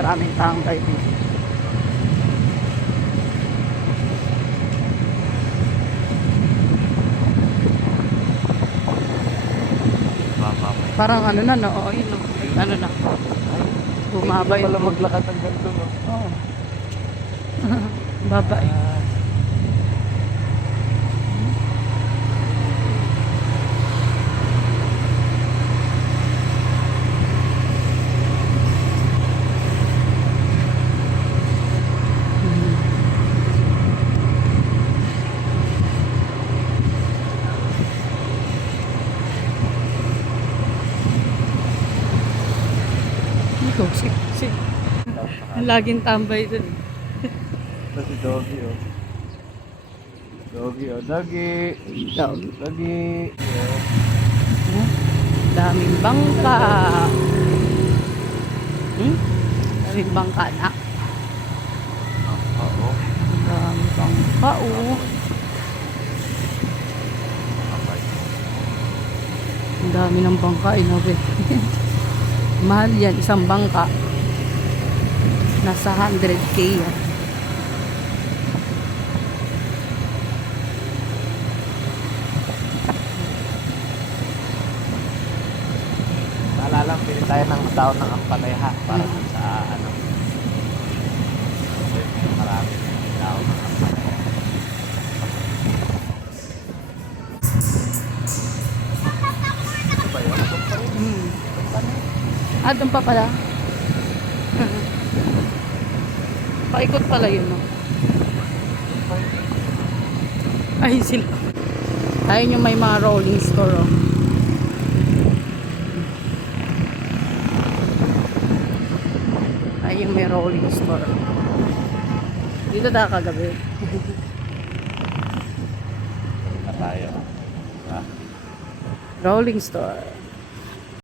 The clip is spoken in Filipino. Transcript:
maraming tambay dito. Parang ano na, no? Oo, yun, no? Ano na? Bumaba Hindi yun. pala maglakad ng ganito, no? Oo. Baba eh. Ikaw, si laging tambay dun. Ito si Doggy, oh. Doggy, oh. Doggy. Dog. Doggy. Yeah. Daming bangka. Daming bangka na. Oo. Daming bangka, oh. Ang dami ng bangka, inabi. Mahal yan, isang bangka. Nasa 100K yan. Naalala, pili tayo ng daon ng ampalaya, ha? Para sa, ano, marami daon ng ampalaya. Ito ba yun? Ito pa rin. Ah, doon pa pala. Paikot pala yun, no? Ay, sila. Ayun yung may mga rolling store, oh. Ayun yung may rolling store. Dito na kagabi. Na tayo. Ha? Rolling store.